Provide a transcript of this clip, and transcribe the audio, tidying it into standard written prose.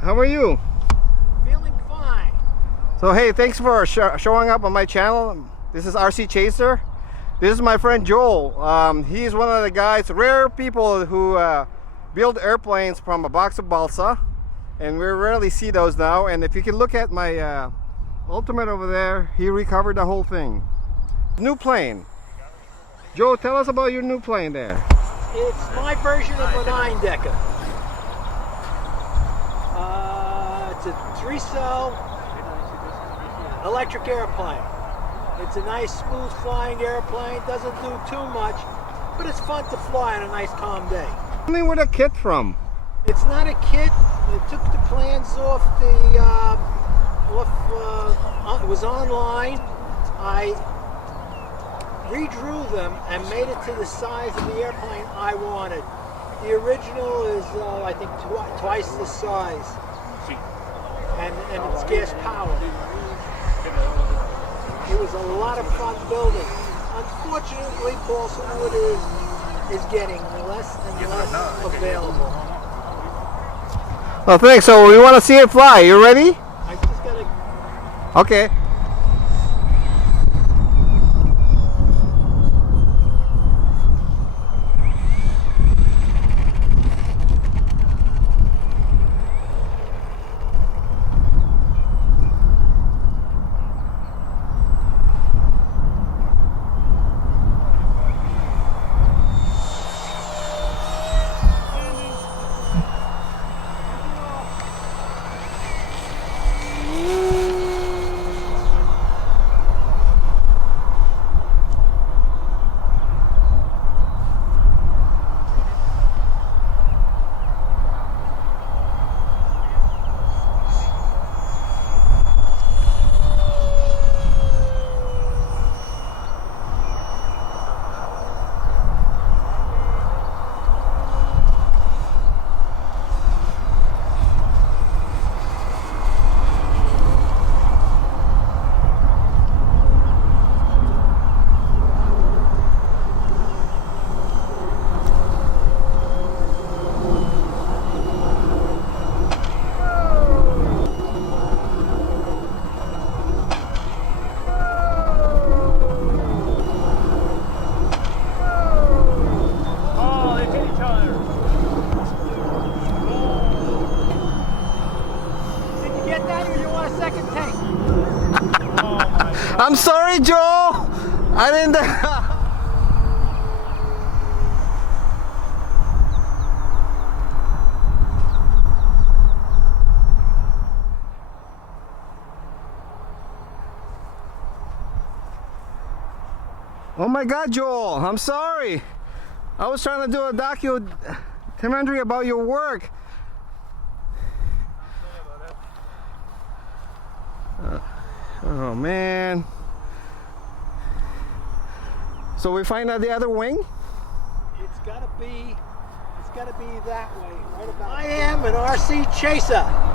How are you? Feeling fine. So hey, thanks for showing up on my channel. This is RC Chaser. This is my friend Joel. He's one of the guys, rare people who build airplanes from a box of balsa, and we rarely see those now. And if you can look at my Ultimate over there, he recovered the whole thing. New plane. Joe, tell us about your new plane there. It's my version of a 9-decker. It's a 3-cell electric airplane. It's a nice, smooth flying airplane. Doesn't do too much, but it's fun to fly on a nice, calm day. Tell me where the kit from. It's not a kit. They took the plans off the it was online. I redrew them and made it to the size of the airplane I wanted. The original is, I think, twice the size, and it's gas powered. It was a lot of fun building. Unfortunately, balsa wood is getting less and less available. Oh, thanks. So we want to see it fly. You ready? I just gotta. Okay. I'm sorry, Joe. I didn't. Oh my God, Joel. I'm sorry. I was trying to do a documentary about your work. Oh man. So we find out the other wing? It's gotta be that way. Right about. I am an RC Chaser.